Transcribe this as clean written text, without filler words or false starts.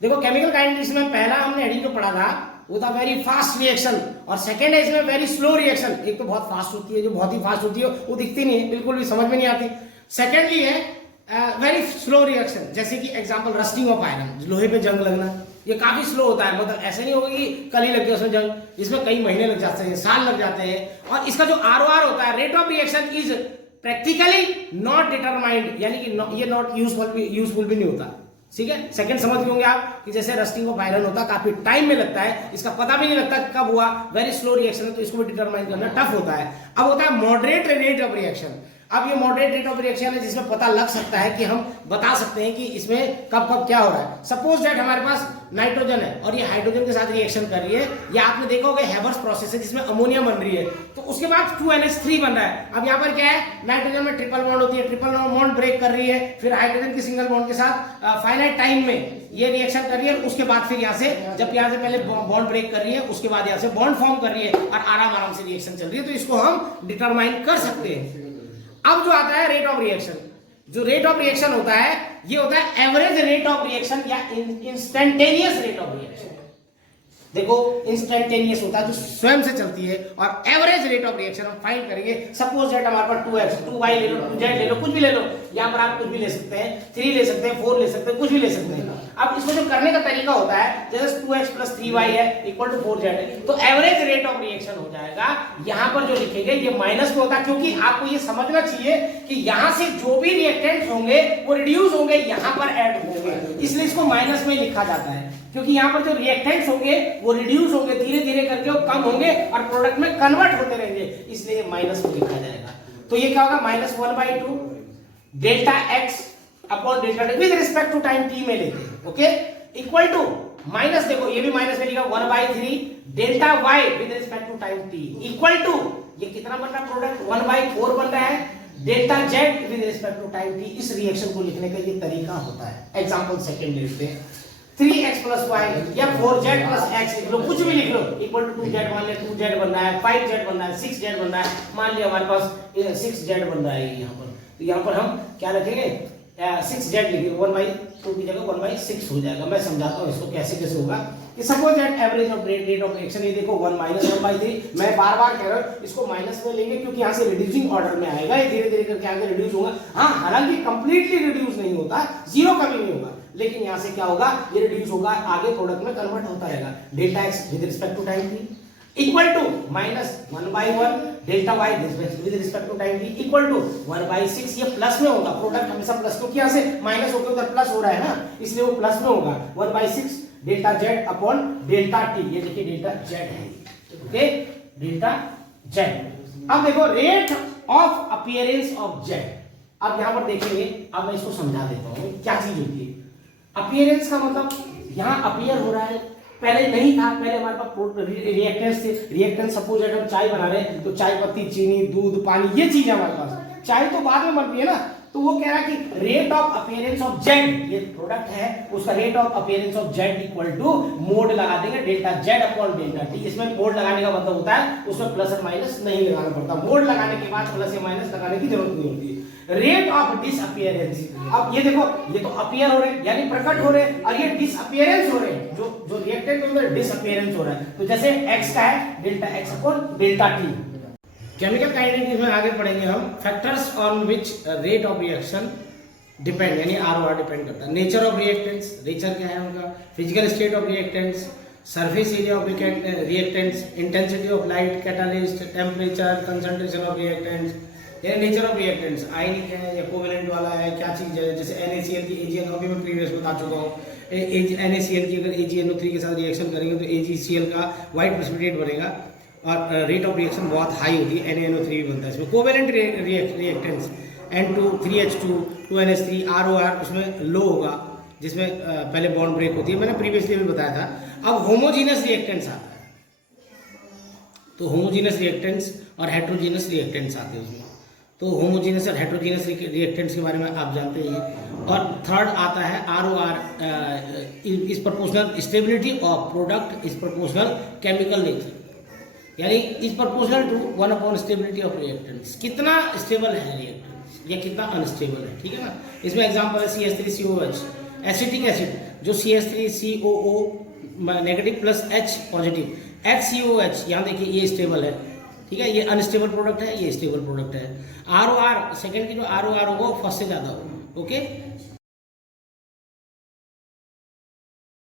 देखो chemical kinetics में पहला हमने हेडिंग जो पढ़ा था वो था वेरी फास्ट रिएक्शन, और सेकंड है इसमें वेरी स्लो रिएक्शन। एक तो बहुत फास्ट होती है, जो बहुत ही फास्ट होती है वो दिखती नहीं है, बिल्कुल भी समझ में नहीं आती। सेकेंडली है वेरी स्लो रिएक्शन, जैसे कि एग्जांपल रस्टिंग ऑफ आयरन, लोहे पे जंग लगना, ये काफी स्लो होता है। मतलब ऐसे नहीं होगा कि कल ही लग गया उसमें जंग, इसमें कई महीने लग जाते हैं, साल लग जाते हैं। और इसका जो ROR होता है, rate of reaction is practically not determined, यानी कि ये नॉट यूजफुल भी नहीं होता। ठीक है, सेकंड समझ गए होंगे आप कि जैसे रस्टिंग ऑफ आयरन होता है, काफी टाइम में लगता है, इसका पता भी नहीं लगता कब हुआ, वेरी स्लो रिएक्शन है, तो इसको भी डिटरमाइन करना टफ होता है। अब होता है मॉडरेट रेट ऑफ रिएक्शन। अब ये मॉडरेट रेट ऑफ रिएक्शन है जिसमें पता लग सकता है कि हम बता सकते हैं कि इसमें कब कब क्या हो रहा है। सपोज दैट हमारे पास नाइट्रोजन है और ये हाइड्रोजन के साथ रिएक्शन कर रही है, या आपने देखा होगा हैवर्स प्रोसेस है जिसमें अमोनिया बन रही है, तो उसके बाद 2NH3 बन रहा है। अब यहाँ पर क्या है, नाइट्रोजन में ट्रिपल बॉन्ड होती है, ट्रिपल बॉन्ड ब्रेक कर रही है, फिर हाइड्रोजन की सिंगल बॉन्ड के साथ फाइनाइट टाइम में ये रिएक्शन कर रही है, उसके बाद फिर यहाँ से जब यहाँ से पहले बॉन्ड ब्रेक कर रही है, उसके बाद यहाँ से बॉन्ड फॉर्म कर रही है और आराम आराम से रिएक्शन चल रही है, तो इसको हम डिटरमाइन कर सकते हैं। अब जो आता है रेट ऑफ रिएक्शन, जो रेट ऑफ रिएक्शन होता है ये होता है एवरेज रेट ऑफ रिएक्शन या इंस्टेंटेनियस रेट ऑफ रिएक्शन। देखो इंस्टेंटेनियस होता है जो स्वयं से चलती है, और एवरेज रेट ऑफ रिएक्शन हम फाइंड करेंगे। सपोज दैट हमारे पास 2x 2y ले लो, 2z ले लो, कुछ भी ले लो, यहाँ पर आप कुछ भी ले सकते हैं, 3 ले सकते हैं, 4 ले सकते हैं, कुछ भी ले सकते हैं। अब इसको जो करने का तरीका होता है, जैसे 2x + 3y है इक्वल टू 4z है, तो एवरेज रेट ऑफ रिएक्शन हो जाएगा। यहाँ पर जो लिखेंगे ये माइनस में होता है, क्योंकि आपको ये समझना चाहिए कि यहाँ से जो भी रिएक्टेंट्स होंगे वो रिड्यूस होंगे, यहाँ पर ऐड होंगे, इसलिए इसको माइनस में लिखा जाता है। क्योंकि यहाँ पर जो रिएक्टेंट्स होंगे वो रिड्यूस होंगे, धीरे धीरे करके वो कम होंगे और प्रोडक्ट में कन्वर्ट होते रहेंगे, इसलिए माइनस में लिखा जाएगा। तो ये क्या होगा, -1/2 delta x upon delta t with respect to time t में लेते हैं, ओके, इक्वल टू माइनस, देखो ये भी माइनस में लिखा 1/3 delta y with respect to time t equal to, ये कितना बन रहा है प्रोडक्ट, 1/4 बन रहा है delta z with respect to time t। इस रिएक्शन को लिखने का ये तरीका होता है। एग्जांपल सेकंड लेते हैं, 3x + y या 4z + x लिख लो, कुछ भी लिख लो, इक्वल टू 2z, मान लिया 2z बन रहा है, 5z बन रहा है, 6z बन रहा है, मान लिया हमारे पास 6z बन रहा है यहाँ पर, तो यहाँ पर हम क्या रखेंगे, 6z लिखेंगे, 1/2 की जगह 1/6 हो जाएगा। मैं समझाता हूँ इसको कैसे कैसे होगा। कि suppose that average of rate of reaction, ये देखो 1 - 1/3, मैं बार बार कह रहा हूँ इसको माइनस में लेंगे क्योंकि यहाँ से रिड्यूसिंग ऑर्डर में आएगा, ये धीरे धीरे करके आगे रिड्यूस होगा। हाँ, हालांकि कंप्लीटली रिड्यूस नहीं होता, जीरो कभी नहीं होगा, लेकिन यहाँ से क्या होगा, ये रिड्यूस होगा, आगे प्रोडक्ट में कन्वर्ट होता रहेगा। Delta x with respect to time t equal to -1/1 delta y with respect to time t equal to 1/6, ये प्लस में होगा, प्रोडक्ट हमेशा प्लस, क्योंकि यहाँ से माइनस होकर उधर प्लस हो रहा है ना, इसलिए वो प्लस में होगा, 1/6 delta z upon delta t, ये देखिए डेल्टा z है, ओके, डेल्टा z। अब देखो rate of appearance of z, अब यहाँ पर देखेंगे, अब मैं इसको समझा देता हूँ क्या चीज होती है। अपीयरेंस का मतलब यहाँ अपीयर हो रहा है, पहले नहीं था, पहले हमारे पास रिएक्टेंट्स थे, रिएक्टेंट सपोज अगर हम चाय बना रहे हैं तो चाय पत्ती, चीनी, दूध, पानी, ये चीज है हमारे पास, चाय तो बाद में बनती है ना, तो वो कह रहा है कि rate of appearance of Z, ये प्रोडक्ट है उसका rate of appearance of Z equal to mod लगा देंगे delta Z upon delta T. इसमें मोड लगाने का मतलब होता है उसमें प्लस और माइनस नहीं लगाना पड़ता, मोड लगाने के बाद प्लस या माइनस लगाने की जरूरत नहीं होती। रेट ऑफ डिसअपीयरेंस, अब ये देखो, ये तो अपीयर हो रहे हैं यानी प्रकट हो रहे हैं, और ये डिसअपीयरेंस हो रहे हैं, जो रिएक्टेंट में डिसअपीयरेंस हो रहा है, तो जैसे x का है delta x upon delta t। Chemical kinetics में आगे पढ़ेंगे हम factors on which rate of reaction depend, यानी ROR डिपेंड करता है। नेचर ऑफ रिएक्टेंट्स, नेचर क्या है उनका, physical state of reactants, surface area of reactants, intensity of light, catalyst, temperature, concentration of reactants, यानी नेचर ऑफ रिएक्टेंट्स, आयनिक है या covalent वाला है, क्या चीज है, जैसे NaCl की AgNO, अभी मैं प्रीवियस बता चुका हूँ, NaCl की अगर AgNO3 के साथ रिएक्शन करेंगे तो AgCl का व्हाइट प्रेसिपिटेट बनेगा, और रेट ऑफ रिएक्शन बहुत हाई होती है, NaNO3 भी बनता है इसमें। Covalent reactants N2 3H2 2NH3 ROR उसमें लो होगा, जिसमें पहले बॉन्ड ब्रेक होती है, मैंने प्रीवियसली भी बताया था। अब होमोजीनस रिएक्टेंट्स आता है, तो होमोजीनस रिएक्टेंट्स और हेट्रोजीनस रिएक्टेंट्स आते हैं उसमें, तो होमोजीनस और हेट्रोजीनस रिएक्टेंट्स के बारे में आप जानते ही हैं। और थर्ड आता है ROR, is proportional stability of product is proportional chemical nature, यानी is proportional to 1 stability of reactants, कितना स्टेबल है रिएक्टेंट्स या कितना अनस्टेबल है, ठीक है ना। इसमें एग्जांपल है CH3COH, एसिटिक एसिड, जो CH3COO negative plus H positive, HCOH यहाँ देखिए ये स्टेबल है, ठीक है, ये अनस्टेबल प्रोडक्ट है, ये स्टेबल प्रोडक्ट है। ROR सेकेंड की जो ROR होगा वो फर्स्ट से ज़्यादा होगा, ओके।